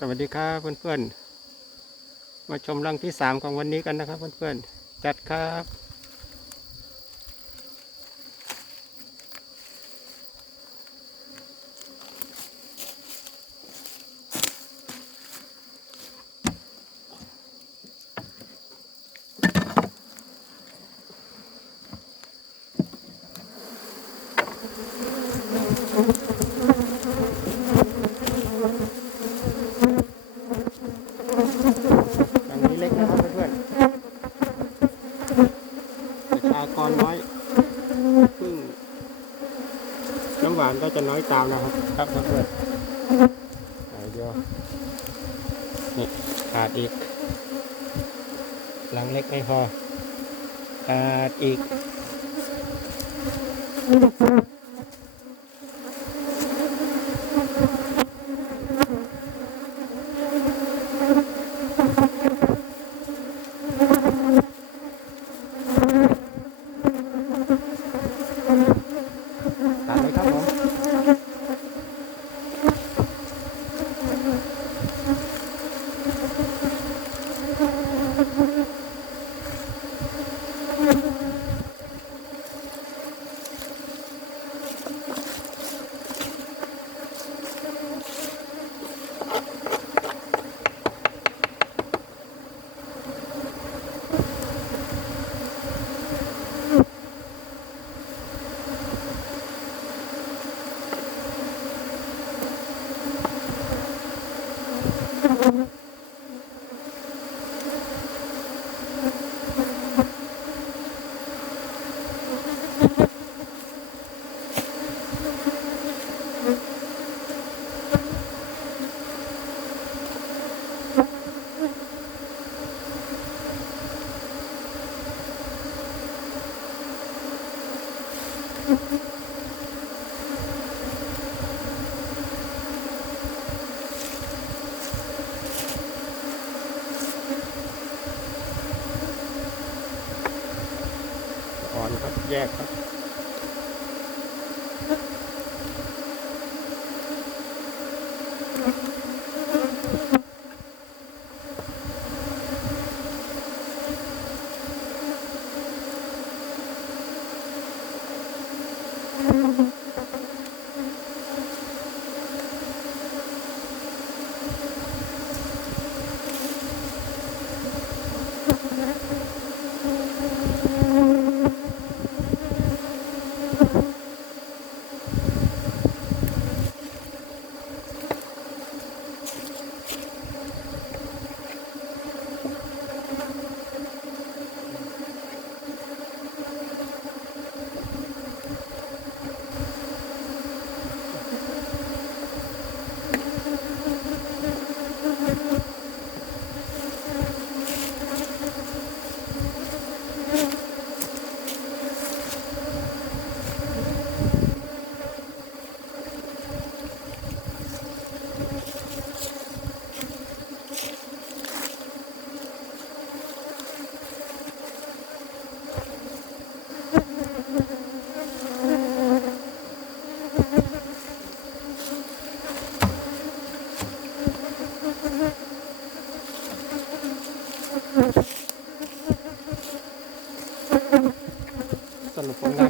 สวัสดีครับเพื่อนๆ มาชมรังที่สามของวันนี้กันนะครับเพื่อนๆ จัดครับ รังนี้เล็กนะครับเพื่อนๆประชากรน้อยพึ่งน้ำหวานก็จะน้อยตามนะครับ ครับเพื่อนๆเอาเดียวนี่ขาดอีกรังเล็กไม่พอขาดอีกตัดเลยครับผม อ่อนครับ แยกครับส Mm-hmm.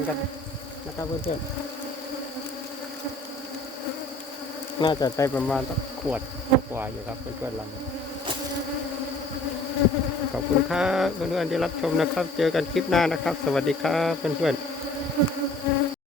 กันนะครับเพื่อนๆน่าจะได้ประมาณสักขวดกว่าอยู่ครับเพื่อนๆลำขอบคุณครับเพื่อนๆที่รับชมนะครับ เจอกันคลิปหน้านะครับ สวัสดีครับเพื่อนๆ